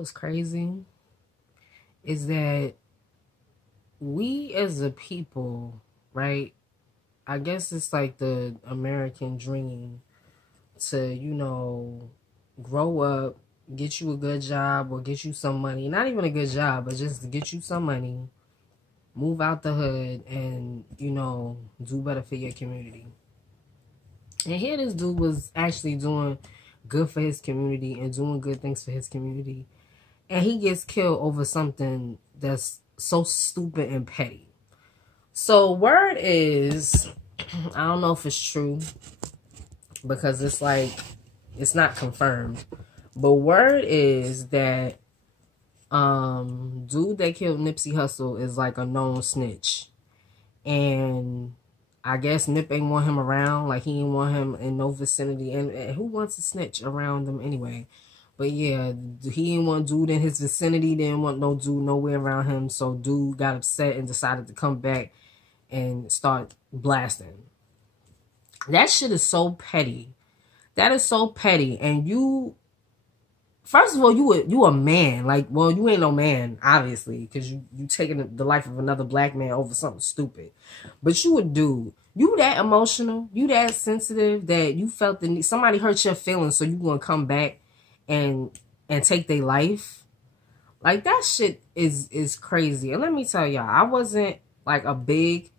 what's crazy? Is that we as a people, right? I guess it's like the American dream to, grow up, get you a good job or get you some money. Not even a good job, but just to get you some money, move out the hood and, do better for your community. And here this dude was actually doing good for his community and doing good things for his community. And he gets killed over something that's so stupid and petty. So word is, I don't know if it's true because it's like, it's not confirmed. But word is that dude that killed Nipsey Hussle is like a known snitch. And I guess Nip ain't want him around. Like, he ain't want him in no vicinity. And who wants a snitch around them anyway? But yeah, he didn't want dude in his vicinity. Didn't want no dude nowhere around him. So dude got upset and decided to come back and start blasting. That shit is so petty. That is so petty. And you, first of all, you a man. Like, well, you ain't no man, obviously, because you taking the life of another black man over something stupid. But you a dude. You that emotional. You that sensitive that you felt the need. Somebody hurt your feelings, so you gonna come back and take their life. Like, that shit is crazy. And let me tell y'all, I wasn't like a big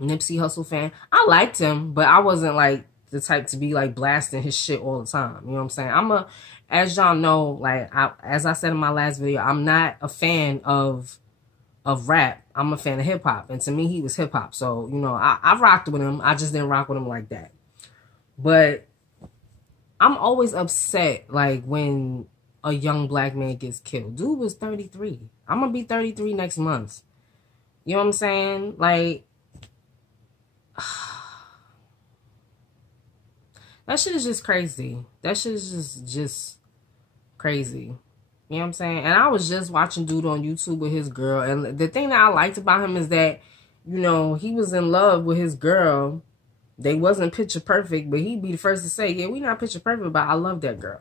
Nipsey Hussle fan. I liked him, but I wasn't like the type to be like blasting his shit all the time. You know what I'm saying? As y'all know, like as I said in my last video, I'm not a fan of rap. I'm a fan of hip hop. And to me, he was hip hop. So, I rocked with him. I just didn't rock with him like that. But I'm always upset, like, when a young black man gets killed. Dude was 33. I'm going to be 33 next month. You know what I'm saying? Like, that shit is just crazy. That shit is just crazy. You know what I'm saying? And I was just watching dude on YouTube with his girl. And the thing that I liked about him is that, he was in love with his girl. They wasn't picture perfect, but he'd be the first to say, yeah, we not picture perfect, but I love that girl.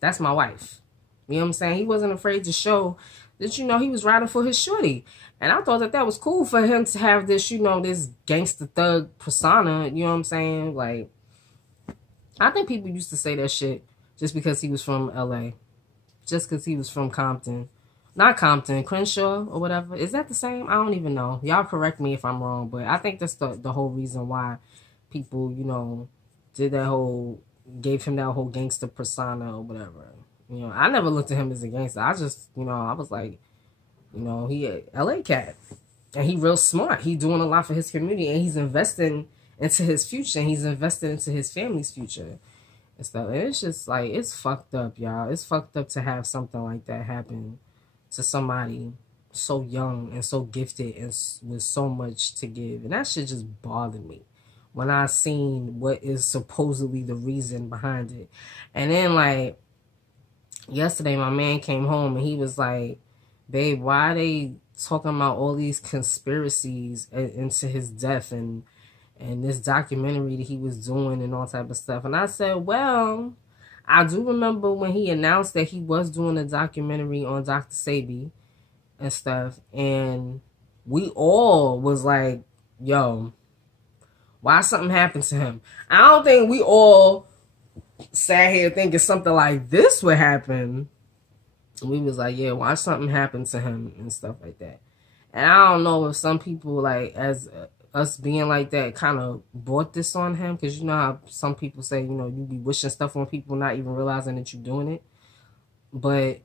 That's my wife. You know what I'm saying? He wasn't afraid to show that, he was riding for his shorty. And I thought that was cool for him to have this, this gangster thug persona. You know what I'm saying? Like, I think people used to say that shit just because he was from L.A. Just because he was from Compton. Not Compton, Crenshaw or whatever. Is that the same? I don't even know. Y'all correct me if I'm wrong, but I think that's the whole reason why people, did that whole, gave him that whole gangster persona or whatever. I never looked at him as a gangster. I just, I was like, he a LA cat. And he real smart. He doing a lot for his community and he's investing into his future. And he's investing into his family's future and stuff. And it's just like, it's fucked up, y'all. It's fucked up to have something like that happen to somebody so young and so gifted and with so much to give. And that shit just bothered me when I seen what is supposedly the reason behind it. And then, like, yesterday my man came home and he was like, babe, why are they talking about all these conspiracies into his death and this documentary that he was doing and all type of stuff? And I said, well, I do remember when he announced that he was doing a documentary on Dr. Sebi and stuff. And we all was like, yo, why something happened to him? I don't think we all sat here thinking something like this would happen. We was like, yeah, why something happened to him and stuff like that. And I don't know if some people, like, as us being like that, kind of brought this on him. Because you know how some people say, you be wishing stuff on people not even realizing that you're doing it. But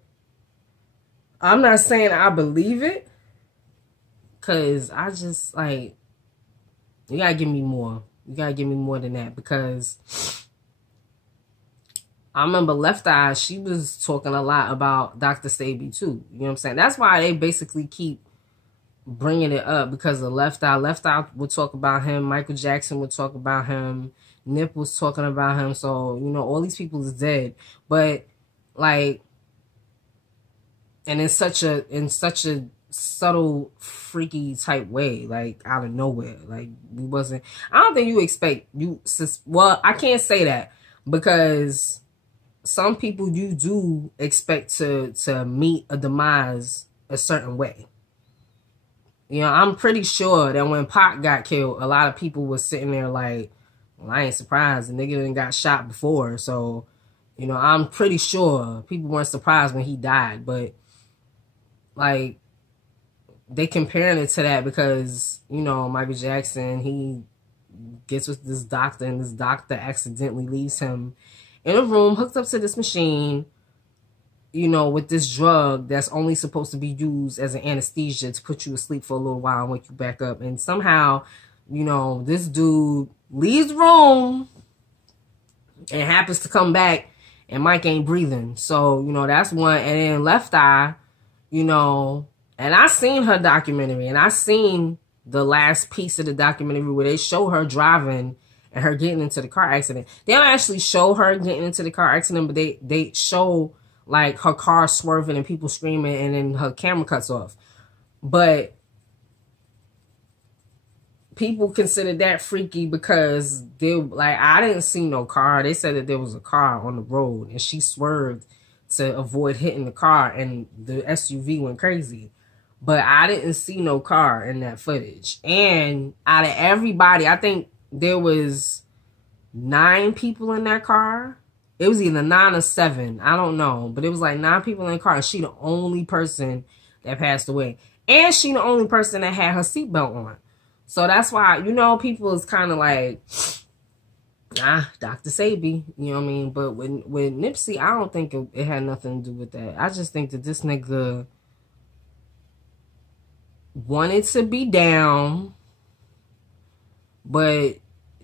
I'm not saying I believe it. Because I just, like, you got to give me more. You got to give me more than that. Because I remember Left Eye, she was talking a lot about Dr. Sebi too. You know what I'm saying? That's why they basically keep bringing it up, because of Left Eye. Left Eye would talk about him. Michael Jackson would talk about him. Nip was talking about him. So, all these people is dead. But, like, and in such a subtle, freaky type way, like, out of nowhere. Like, we wasn't, I don't think you expect, well, I can't say that, because some people you do expect to meet a demise a certain way. You know, I'm pretty sure that when Pac got killed, a lot of people was sitting there like, well, I ain't surprised. The nigga done got shot before. So, you know, I'm pretty sure people weren't surprised when he died. But, like, they comparing it to that because, you know, Michael Jackson, he gets with this doctor, and this doctor accidentally leaves him in a room hooked up to this machine, you know, with this drug that's only supposed to be used as an anesthesia to put you asleep for a little while and wake you back up. And somehow, you know, this dude leaves the room and happens to come back and Mike ain't breathing. So, you know, that's one. And then Left Eye, you know, and I seen her documentary, and I seen the last piece of the documentary where they show her driving and her getting into the car accident. They don't actually show her getting into the car accident, but they show like her car swerving and people screaming, and then her camera cuts off. But people consider that freaky because they like, I didn't see no car. They said that there was a car on the road and she swerved to avoid hitting the car and the SUV went crazy. But I didn't see no car in that footage. And out of everybody, I think there was 9 people in that car. It was either 9 or 7. I don't know. But it was like 9 people in the car. And she the only person that passed away. And she the only person that had her seatbelt on. So that's why, you know, people is kind of like, Dr. Sabi, you know what I mean? But with Nipsey, I don't think it had nothing to do with that. I just think that this nigga wanted to be down, but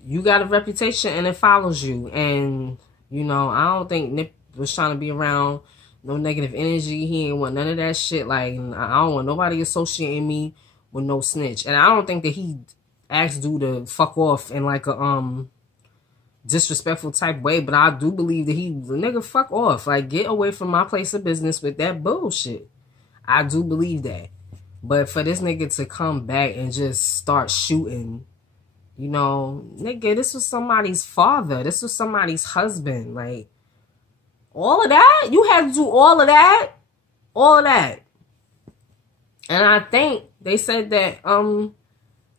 you got a reputation and it follows you. And, you know, I don't think Nip was trying to be around no negative energy. He ain't want none of that shit. Like, I don't want nobody associating me with no snitch. And I don't think that he asked dude to fuck off in like a disrespectful type way, but I do believe that the nigga fuck off. Like, get away from my place of business with that bullshit. I do believe that. But for this nigga to come back and just start shooting, you know, nigga, this was somebody's father. This was somebody's husband. Like, all of that? You had to do all of that? All of that. And I think they said that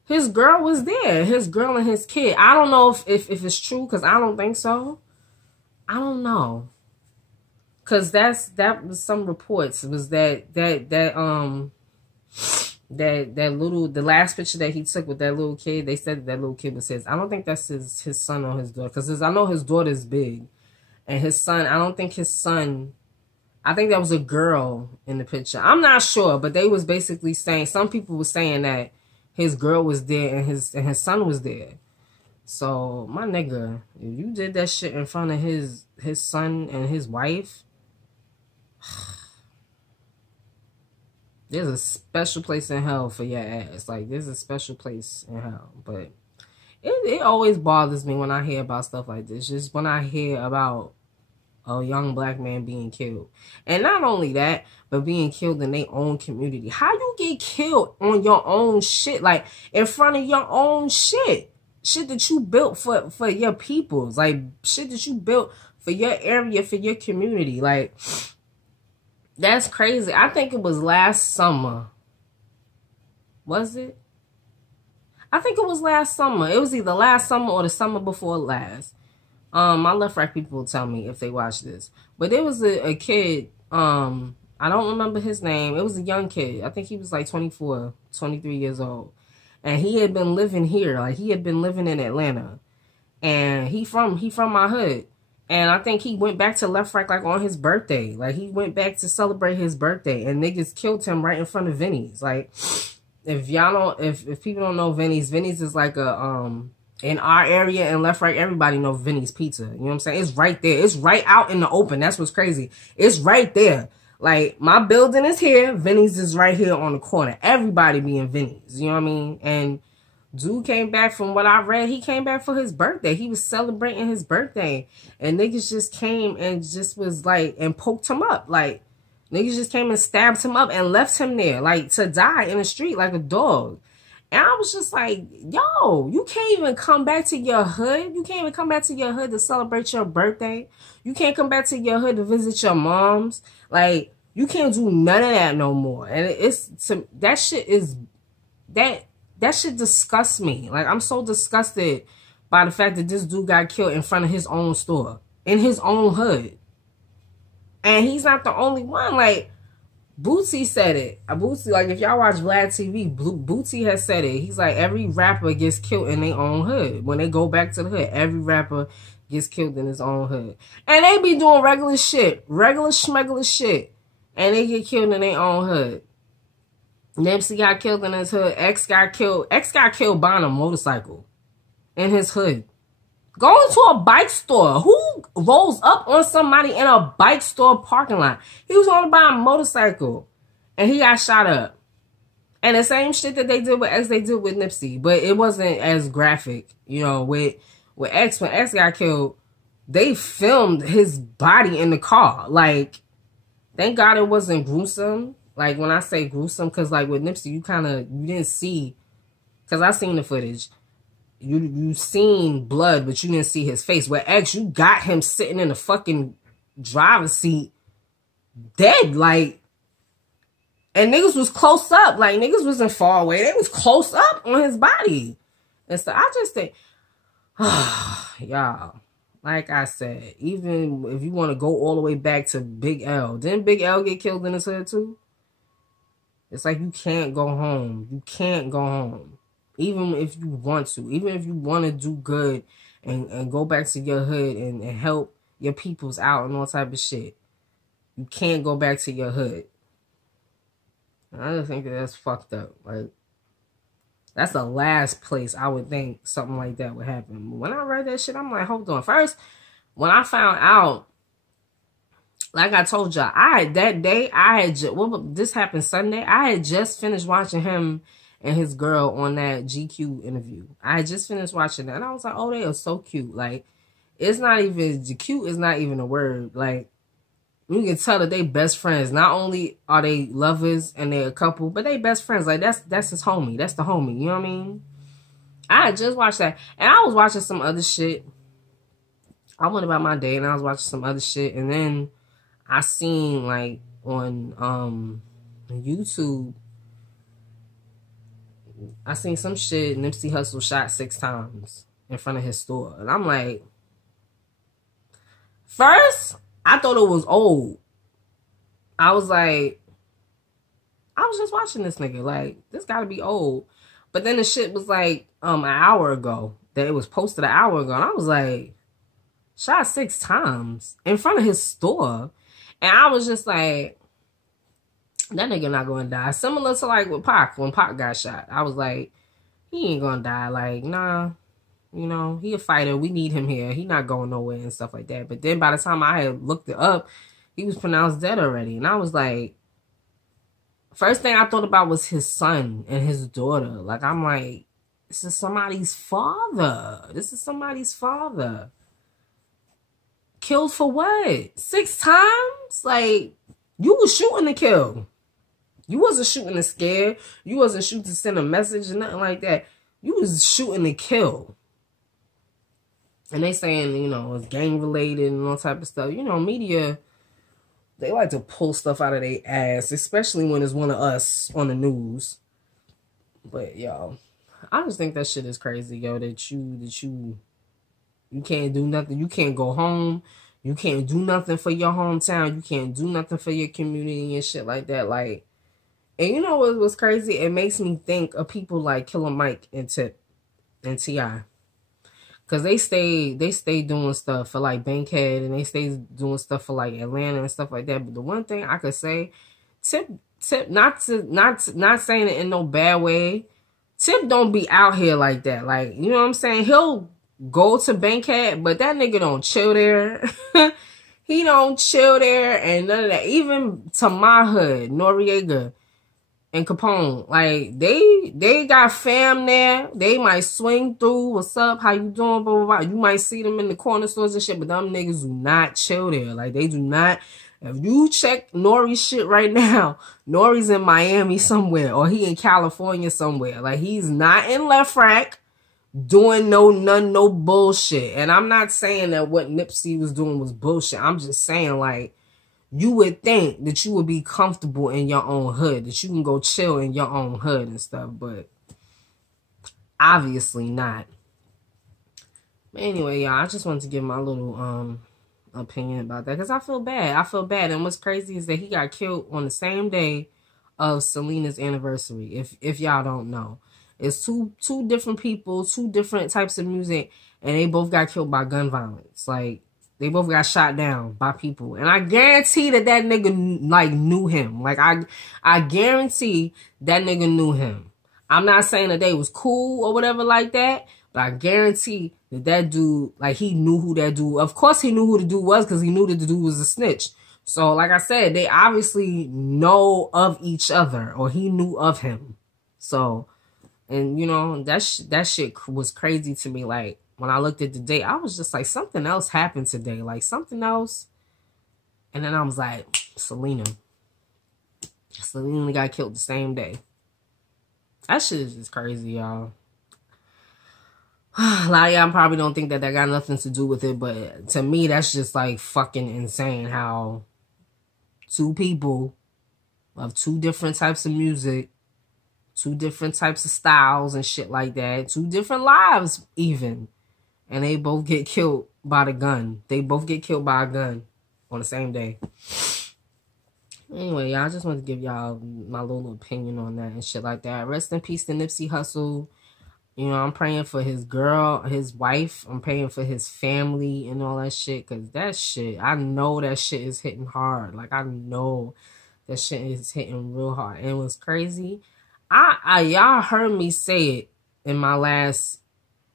his girl was there. His girl and his kid. I don't know if it's true, because I don't think so. I don't know. Because that was some reports. It was the last picture that he took with that little kid, they said that little kid was his. I don't think that's his son or his daughter, because I know his daughter's big, and his son, I don't think his son, I think that was a girl in the picture. I'm not sure, but they was basically saying, some people were saying that his girl was there and his son was there. So my nigga, if you did that shit in front of his son and his wife, there's a special place in hell for your ass. Like, there's a special place in hell. But it always bothers me when I hear about stuff like this. Just when I hear about a young black man being killed. And not only that, but being killed in their own community. How you get killed on your own shit? Like, in front of your own shit. Shit that you built for your peoples. Like, shit that you built for your area, for your community. Like, that's crazy. I think it was last summer. Was it? I think it was last summer. It was either last summer or the summer before last. My Left R.I.P people will tell me if they watch this. But there was a kid, I don't remember his name. It was a young kid. I think he was like 24, 23 years old. And he had been living here. Like, he had been living in Atlanta. And he from my hood. And I think he went back to Left Right like on his birthday. Like, he went back to celebrate his birthday, and niggas killed him right in front of Vinny's. Like, if y'all don't, if people don't know Vinny's is like a in our area in Left Right, everybody know Vinny's Pizza. You know what I'm saying? It's right there. It's right out in the open. That's what's crazy. It's right there. Like, my building is here. Vinny's is right here on the corner. Everybody be in Vinny's. You know what I mean? And dude came back, from what I read, he came back for his birthday. He was celebrating his birthday. And niggas just came and just was like, and poked him up. Like, niggas just came and stabbed him up and left him there, like, to die in the street like a dog. And I was just like, yo, you can't even come back to your hood. You can't even come back to your hood to celebrate your birthday. You can't come back to your hood to visit your moms. Like, you can't do none of that no more. And that shit disgusts me. Like, I'm so disgusted by the fact that this dude got killed in front of his own store, in his own hood. And he's not the only one. Like, Bootsy said it. Bootsy, like, if y'all watch Vlad TV, Bootsy has said it. He's like, every rapper gets killed in their own hood. When they go back to the hood, every rapper gets killed in his own hood. And they be doing regular shit, regular schmegular shit, and they get killed in their own hood. Nipsey got killed in his hood. X got killed buying a motorcycle in his hood. Going to a bike store. Who rolls up on somebody in a bike store parking lot? He was going to buy a motorcycle, and he got shot up. And the same shit that they did with X, they did with Nipsey, but it wasn't as graphic. You know, with X, when X got killed, they filmed his body in the car. Like, thank God it wasn't gruesome. Like, when I say gruesome, because, like, with Nipsey, you didn't see, because I seen the footage. You seen blood, but you didn't see his face. With X, you got him sitting in the fucking driver's seat, dead, like, and niggas was close up. Like, niggas wasn't far away. They was close up on his body. And so I just think, y'all, like I said, even if you want to go all the way back to Big L, didn't Big L get killed in his hood too? It's like, you can't go home. You can't go home. Even if you want to. Even if you want to do good and go back to your hood and help your peoples out and all type of shit. You can't go back to your hood. And I just think that's fucked up. Like, that's the last place I would think something like that would happen. When I read that shit, I'm like, hold on. First, when I found out, like I told y'all, this happened Sunday. I had just finished watching him and his girl on that GQ interview. I had just finished watching that, and I was like, oh, they are so cute. Like, it's not even, cute is not even a word. Like, you can tell that they best friends. Not only are they lovers and they're a couple, but they best friends. Like, that's his homie. That's the homie. You know what I mean? I had just watched that, and I was watching some other shit. I went about my day, and I was watching some other shit, and then I seen, like, on YouTube, I seen some shit, Nipsey Hussle shot 6 times in front of his store. And I'm like, first, I thought it was old. I was like, I was just watching this nigga. Like, this gotta be old. But then the shit was like an hour ago. That it was posted an hour ago. And I was like, shot 6 times in front of his store. And I was just like, that nigga not gonna die. Similar to like with Pac, when Pac got shot. I was like, he ain't gonna die. Like, nah, you know, he a fighter. We need him here. He not going nowhere and stuff like that. But then by the time I had looked it up, he was pronounced dead already. And I was like, first thing I thought about was his son and his daughter. Like, I'm like, this is somebody's father. This is somebody's father. Killed for what? 6 times? Like, you was shooting to kill. You wasn't shooting to scare. You wasn't shooting to send a message or nothing like that. You was shooting to kill. And they saying, you know, it's gang related and all type of stuff. You know, media, they like to pull stuff out of their ass, especially when it's one of us on the news. But yo, I just think that shit is crazy, yo, that you can't do nothing. You can't go home. You can't do nothing for your hometown. You can't do nothing for your community and shit like that. Like, and you know what was crazy? It makes me think of people like Killer Mike and Tip and T.I. Because they stay doing stuff for like Bankhead, and they stay doing stuff for like Atlanta and stuff like that. But the one thing I could say, Tip, not saying it in no bad way. Tip don't be out here like that. Like, you know what I'm saying? He'll go to Bankhead, but that nigga don't chill there. He don't chill there and none of that. Even to my hood, Noriega and Capone, like, they got fam there. They might swing through. What's up? How you doing? Blah, blah, blah. You might see them in the corner stores and shit, but them niggas do not chill there. Like, they do not If you check Nori's shit right now, Nori's in Miami somewhere, or he in California somewhere. Like, he's not in Left Rack doing no bullshit. And I'm not saying that what Nipsey was doing was bullshit. I'm just saying, like, you would think that you would be comfortable in your own hood, that you can go chill in your own hood and stuff, but obviously not. But anyway, y'all, I just wanted to give my little opinion about that, because I feel bad. I feel bad. And what's crazy is that he got killed on the same day of Selena's anniversary. If y'all don't know, it's two different people, two different types of music, and they both got killed by gun violence. Like, they both got shot down by people. And I guarantee that nigga, like, knew him. Like, I guarantee that nigga knew him. I'm not saying that they was cool or whatever like that, but I guarantee that dude, like, he knew who that dude. Of course he knew who the dude was, because he knew that the dude was a snitch. So, like I said, they obviously know of each other, or he knew of him. So, and, you know, that shit was crazy to me. Like, when I looked at the date, I was just like, something else happened today. Like, something else. And then I was like, Selena got killed the same day. That shit is just crazy, y'all. A lot of y'all probably don't think that got nothing to do with it, but to me, that's just like fucking insane how two people of two different types of music, two different types of styles and shit like that, two different lives even, and they both get killed by the gun. They both get killed by a gun on the same day. Anyway, y'all, I just wanted to give y'all my little opinion on that and shit like that. Rest in peace to Nipsey Hussle. You know, I'm praying for his girl, his wife. I'm praying for his family and all that shit. Because that shit, I know that shit is hitting hard. Like, I know that shit is hitting real hard. And what's crazy, y'all heard me say it in my last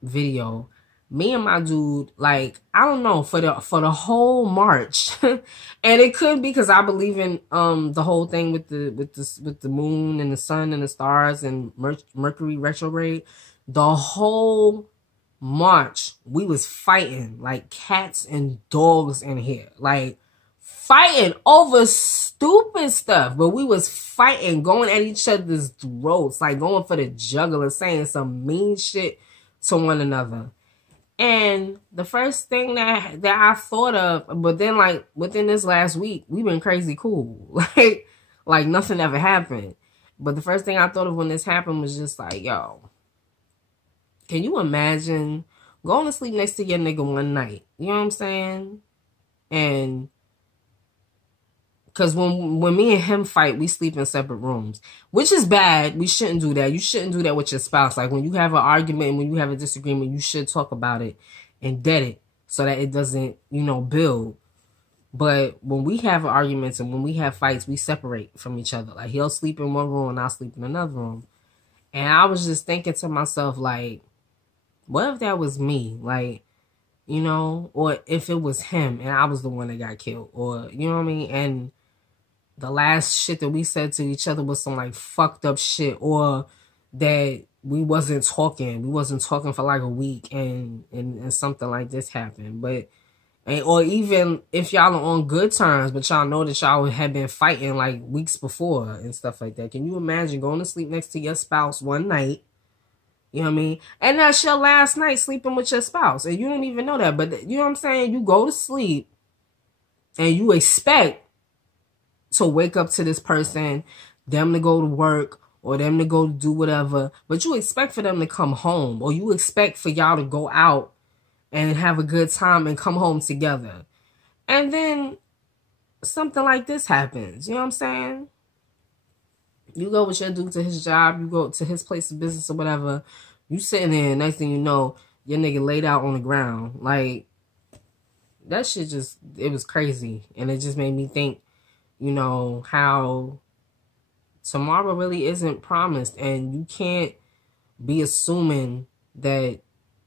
video. Me and my dude, like, I don't know, for the whole March, and it could be because I believe in the whole thing with the moon and the sun and the stars and Mercury retrograde. The whole March, we was fighting like cats and dogs in here, like fighting over stupid stuff. But we was fighting, going at each other's throats, like going for the jugular, saying some mean shit to one another. And the first thing that I thought of, but then like within this last week, we've been crazy cool. Like nothing ever happened. But the first thing I thought of when this happened was just like, yo, can you imagine going to sleep next to your nigga one night? You know what I'm saying? And because when me and him fight, we sleep in separate rooms, which is bad. We shouldn't do that. You shouldn't do that with your spouse. Like, when you have an argument, when you have a disagreement, you should talk about it and dead it so that it doesn't, you know, build. But when we have arguments and when we have fights, we separate from each other. Like, he'll sleep in one room and I'll sleep in another room. And I was just thinking to myself, like, what if that was me? Like, you know, or if it was him and I was the one that got killed, or, you know what I mean? And the last shit that we said to each other was some like fucked up shit, or that we wasn't talking for like a week and something like this happened. But, or even if y'all are on good terms, but y'all know that y'all had been fighting like weeks before and stuff like that. Can you imagine going to sleep next to your spouse one night? You know what I mean? And that's your last night sleeping with your spouse. And you don't even know that. But you know what I'm saying? You go to sleep and you expect to wake up to this person, them to go to work or them to go do whatever. But you expect for them to come home, or you expect for y'all to go out and have a good time and come home together. And then something like this happens. You know what I'm saying? You go with your dude to his job, you go to his place of business or whatever, you sitting there, next thing you know, your nigga laid out on the ground. Like, that shit just, it was crazy. And it just made me think, you know, how tomorrow really isn't promised. And you can't be assuming that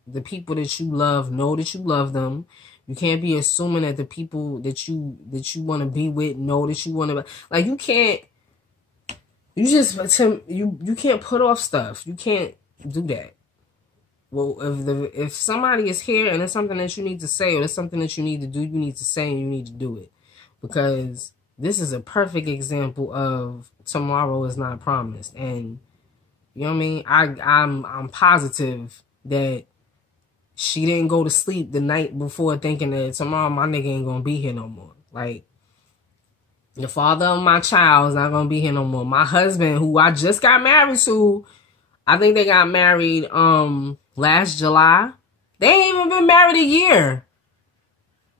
the people that you love know that you love them. You can't be assuming that the people that you want to be with know that you want to, like, you can't. You can't put off stuff. You can't do that. Well, if somebody is here and there's something that you need to say or there's something that you need to do, you need to say and you need to do it. Because this is a perfect example of tomorrow is not promised. And you know what I mean? I'm positive that she didn't go to sleep the night before thinking that tomorrow my nigga ain't gonna be here no more. Like, the father of my child is not gonna be here no more. My husband, who I just got married to, I think they got married last July. They ain't even been married a year.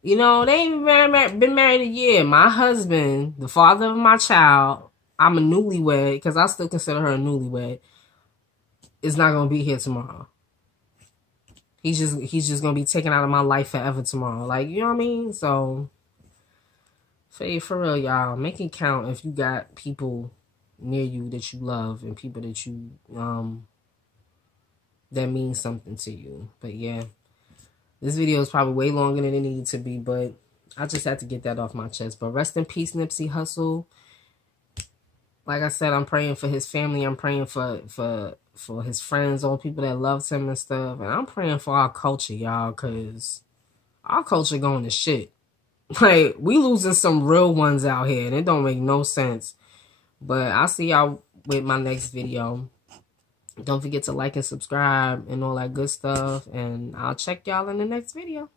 You know, they ain't even been married a year. My husband, the father of my child, I'm a newlywed, because I still consider her a newlywed, is not gonna be here tomorrow. He's just gonna be taken out of my life forever tomorrow. Like, you know what I mean? So for real, y'all, make it count if you got people near you that you love and people that you that mean something to you. But yeah, this video is probably way longer than it needed to be, but I just had to get that off my chest. But rest in peace, Nipsey Hussle. Like I said, I'm praying for his family. I'm praying for his friends, all people that loved him and stuff. And I'm praying for our culture, y'all, because our culture going to shit. Like, we losing some real ones out here, and it don't make no sense. But I'll see y'all with my next video. Don't forget to like and subscribe and all that good stuff. And I'll check y'all in the next video.